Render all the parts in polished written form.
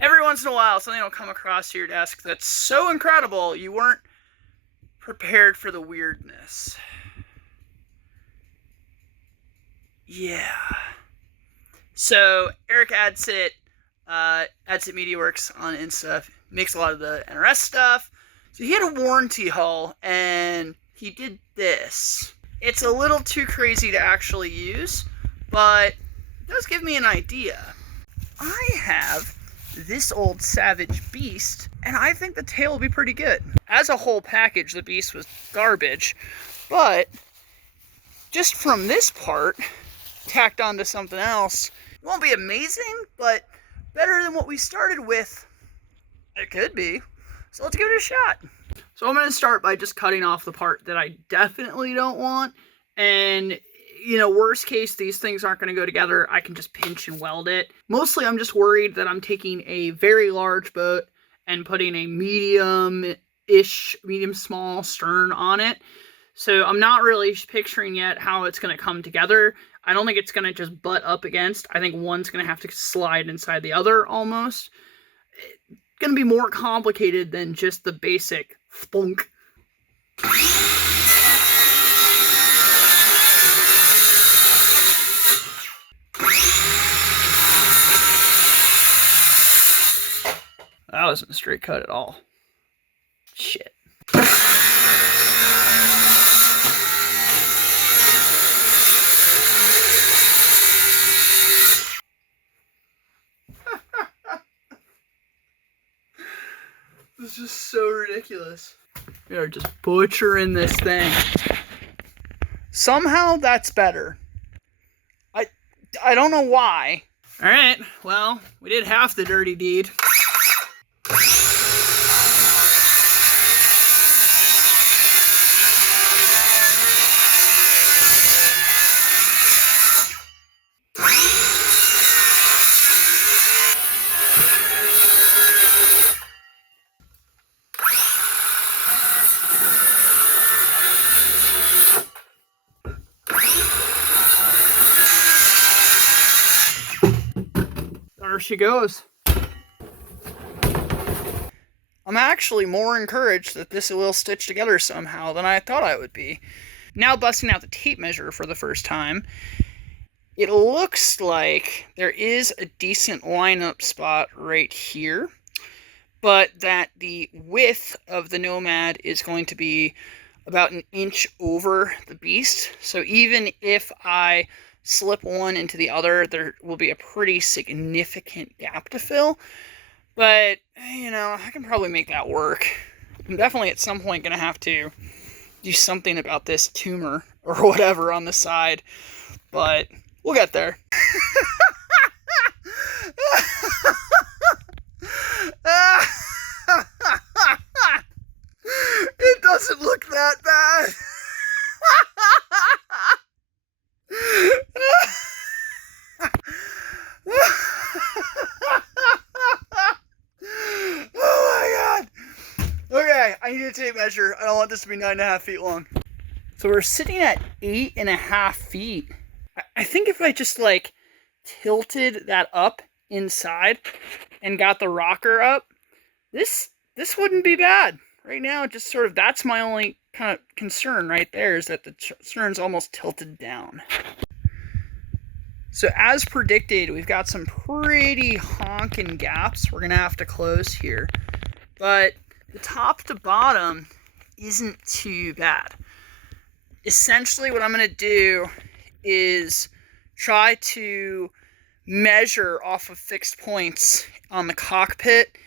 Every once in a while, something will come across your desk that's so incredible you weren't prepared for the weirdness. Yeah. So Eric Adsit, Adsit Media Works on Insta, makes a lot of the NRS stuff. So he had a warranty haul, and he did this. It's a little too crazy to actually use, but it does give me an idea. I have this old Savage Beast, and I think the tail will be pretty good. As a whole package, the Beast was garbage, but just from this part, tacked onto something else, it won't be amazing, but better than what we started with. It could be. So let's give it a shot. So I'm going to start by just cutting off the part that I definitely don't want. And, you know, worst case, these things aren't going to go together. I can just pinch and weld it. Mostly I'm just worried that I'm taking a very large boat and putting a medium-ish, medium-small stern on it. So I'm not really picturing yet how it's going to come together. I don't think it's going to just butt up against. I think one's going to have to slide inside the other almost. It's going to be more complicated than just the basic thunk. That wasn't a straight cut at all. Shit. This is so ridiculous. We are just butchering this thing. Somehow that's better. I don't know why. Alright, well, we did half the dirty deed. There she goes. I'm actually more encouraged that this will stitch together somehow than I thought I would be. Now busting out the tape measure for the first time, it looks like there is a decent lineup spot right here, but that the width of the Nomad is going to be about an inch over the Beast. So even if I slip one into the other, there will be a pretty significant gap to fill. But, you know, I can probably make that work. I'm definitely at some point going to have to do something about this tumor or whatever on the side. But we'll get there. It doesn't look that bad. Oh my god. Okay, I need a tape measure. I don't want this to be 9.5 feet long. So we're sitting at 8.5 feet. I think if I just like tilted that up inside and got the rocker up, this wouldn't be bad. Right now, just sort of, that's my only kind of concern right there, is that the stern's almost tilted down. So as predicted, we've got some pretty honking gaps we're going to have to close here. But the top to bottom isn't too bad. Essentially what I'm going to do is try to measure off of fixed points on the cockpit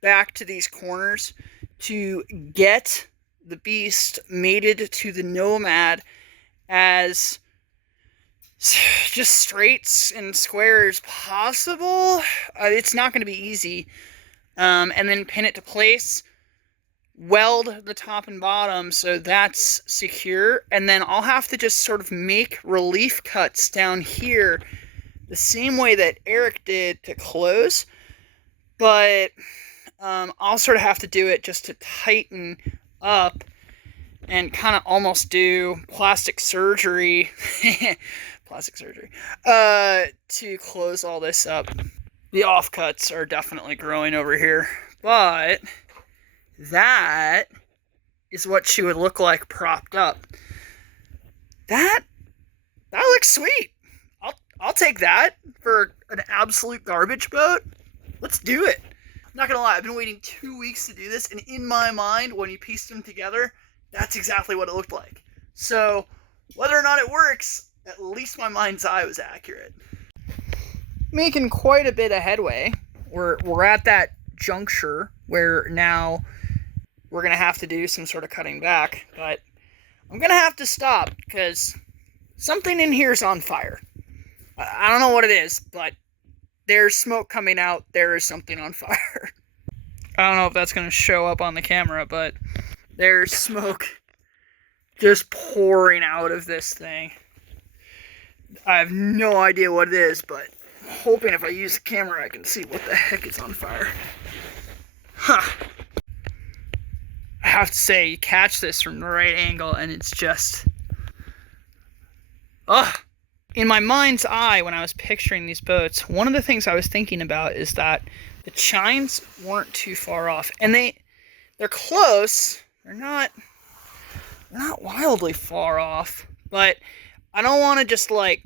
back to these corners to get the Beast mated to the Nomad as just straight and square as possible. It's not going to be easy. And then pin it to place, weld the top and bottom so that's secure, and then I'll have to just sort of make relief cuts down here the same way that Eric did to close, but I'll sort of have to do it just to tighten up and kind of almost do plastic surgery to close all this up. The offcuts are definitely growing over here, but that is what she would look like propped up. That looks sweet. I'll take that for an absolute garbage boat. Let's do it. I'm not gonna lie, I've been waiting 2 weeks to do this, and in my mind, when you pieced them together, that's exactly what it looked like. So whether or not it works, at least my mind's eye was accurate. Making quite a bit of headway. We're at that juncture where now we're gonna have to do some sort of cutting back, but I'm gonna have to stop because something in here is on fire. I don't know what it is, but there's smoke coming out. There is something on fire. I don't know if that's gonna show up on the camera, but there's smoke just pouring out of this thing. I have no idea what it is, but I'm hoping if I use the camera I can see what the heck is on fire. Huh. I have to say, you catch this from the right angle and it's just... ugh. In my mind's eye, when I was picturing these boats, one of the things I was thinking about is that the chines weren't too far off. And they're close. They're not wildly far off. But I don't want to just, like,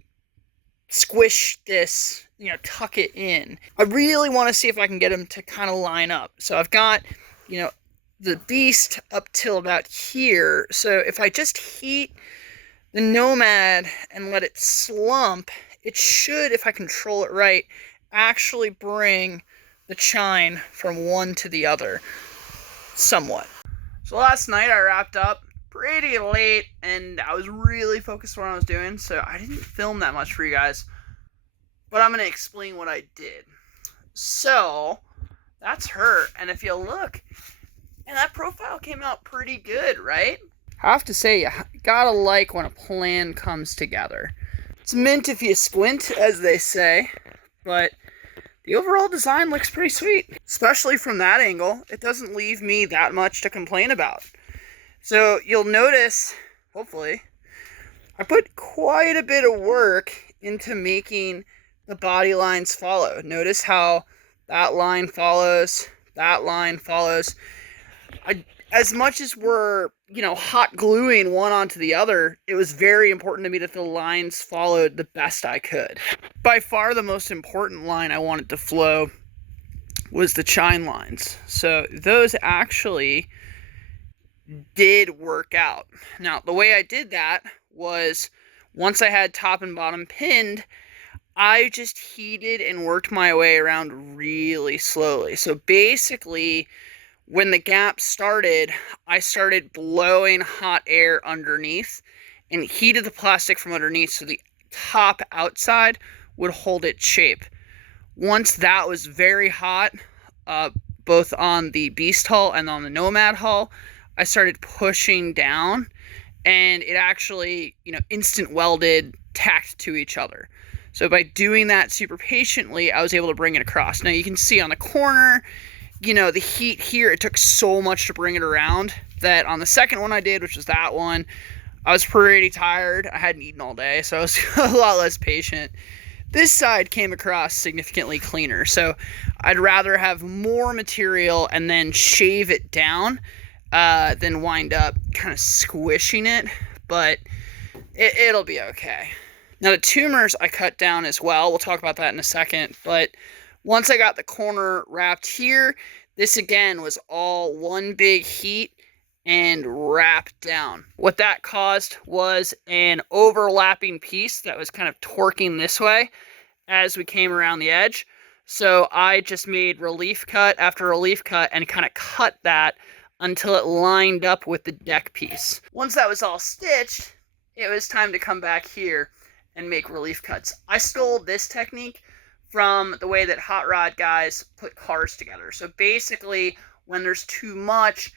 squish this, tuck it in. I really want to see if I can get them to kind of line up. So I've got, the beast up till about here. So if I just heat the Nomad and let it slump, it should, if I control it right, actually bring the chine from one to the other somewhat. So last night I wrapped up pretty late and I was really focused on what I was doing, so I didn't film that much for you guys, but I'm going to explain what I did. So that's her, and if you look, and that profile came out pretty good, right? I have to say, you gotta like when a plan comes together. It's mint if you squint, as they say, but the overall design looks pretty sweet. Especially from that angle, it doesn't leave me that much to complain about. So you'll notice, hopefully, I put quite a bit of work into making the body lines follow. Notice how that line follows, that line follows. As much as we're, hot gluing one onto the other, it was very important to me that the lines followed the best I could. By far the most important line I wanted to flow was the chine lines. So those actually did work out. Now, the way I did that was once I had top and bottom pinned, I just heated and worked my way around really slowly. So basically, when the gap started, I started blowing hot air underneath and heated the plastic from underneath so the top outside would hold its shape. Once that was very hot, both on the Beast hull and on the Nomad hull, I started pushing down and it actually, instant welded, tacked to each other. So by doing that super patiently, I was able to bring it across. Now you can see on the corner, the heat here, it took so much to bring it around that on the second one I did, which was that one, I was pretty tired. I hadn't eaten all day, so I was a lot less patient. This side came across significantly cleaner, so I'd rather have more material and then shave it down than wind up kind of squishing it, but it'll be okay. Now the tumors I cut down as well. We'll talk about that in a second, but once I got the corner wrapped here, this again was all one big heat and wrapped down. What that caused was an overlapping piece that was kind of torquing this way as we came around the edge. So I just made relief cut after relief cut and kind of cut that until it lined up with the deck piece. Once that was all stitched, it was time to come back here and make relief cuts. I stole this technique from the way that hot rod guys put cars together. So basically, when there's too much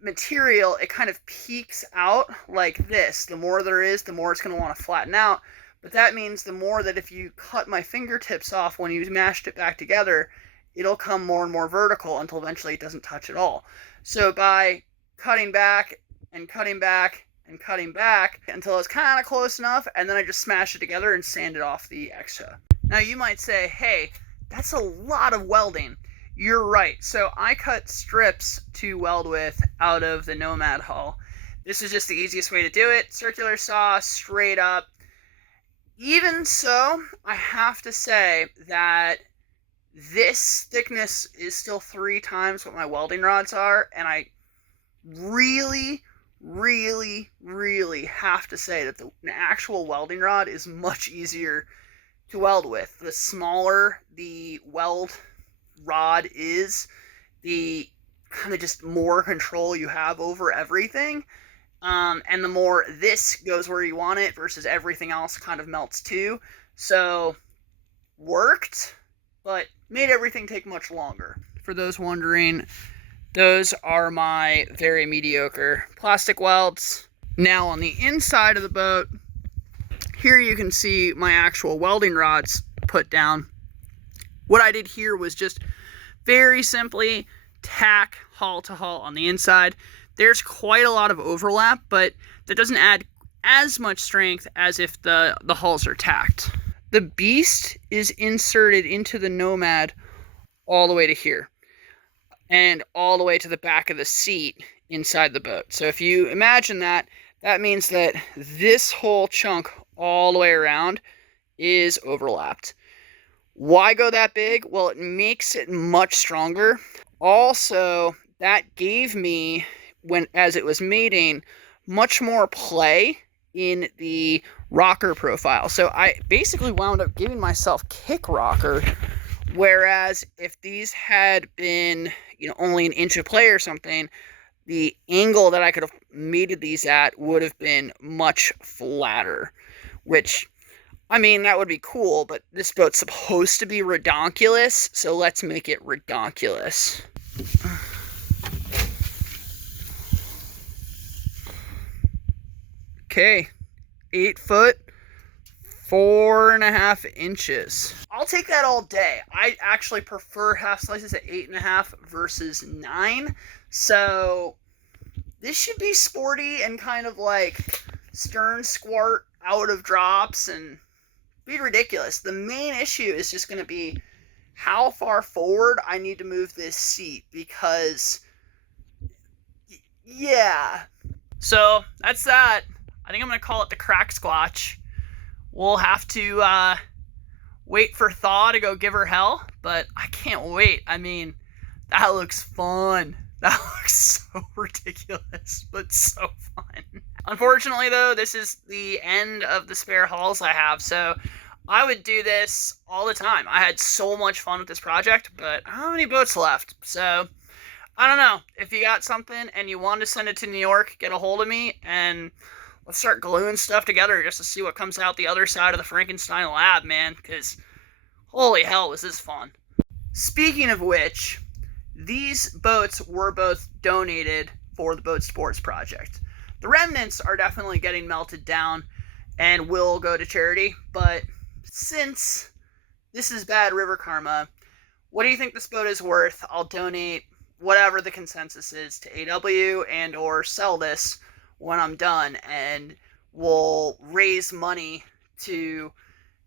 material, it kind of peaks out like this. The more there is, the more it's going to want to flatten out. But that means the more that if you cut my fingertips off when you mashed it back together, it'll come more and more vertical until eventually it doesn't touch at all. So by cutting back and cutting back and cutting back until it's kind of close enough, and then I just smash it together and sand it off the extra. Now you might say, hey, That's a lot of welding. You're right. So I cut strips to weld with out of the Nomad hull. This is just the easiest way to do it. Circular saw, straight up. Even so, I have to say that this thickness is still 3 times what my welding rods are, and I really, really, really have to say that the actual welding rod is much easier to weld with. The smaller the weld rod is, the kind of just more control you have over everything. And the more this goes where you want it versus everything else kind of melts too. So, worked, but made everything take much longer. For those wondering, those are my very mediocre plastic welds. Now on the inside of the boat, here you can see my actual welding rods put down. What I did here was just very simply tack hull to hull on the inside. There's quite a lot of overlap, but that doesn't add as much strength as if the hulls are tacked. The Beast is inserted into the Nomad all the way to here, and all the way to the back of the seat inside the boat. So if you imagine that, that means that this whole chunk all the way around is overlapped. Why go that big? Well, it makes it much stronger. Also, that gave me, as it was mating, much more play in the rocker profile. So I basically wound up giving myself kick rocker, whereas if these had been, only an inch of play or something, the angle that I could have mated these at would have been much flatter, which, I mean, that would be cool, but this boat's supposed to be redonkulous, so let's make it redonkulous. Okay, 8 foot, 4.5 inches. I'll take that all day. I actually prefer half slices at 8.5 versus 9. So this should be sporty and kind of like stern squirt out of drops and be ridiculous. The main issue is just going to be how far forward I need to move this seat, because yeah. So that's that. I think I'm going to call it the crack squatch. We'll have to wait for Thaw to go give her hell, but I can't wait. I mean, that looks fun. That looks so ridiculous, but so fun. Unfortunately, though, this is the end of the spare hulls I have, so I would do this all the time. I had so much fun with this project, but I don't have any boats left, so I don't know. If you got something and you want to send it to New York, get a hold of me, and let's start gluing stuff together just to see what comes out the other side of the Frankenstein lab, man, because holy hell, was this fun. Speaking of which, these boats were both donated for the Boat Sports Project. The remnants are definitely getting melted down and will go to charity, but since this is bad river karma, what do you think this boat is worth? I'll donate whatever the consensus is to AW and or sell this when I'm done, and we'll raise money to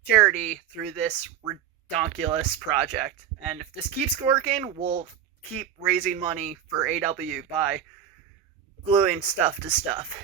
charity through this redonkulous project. And if this keeps working, we'll keep raising money for AW by gluing stuff to stuff.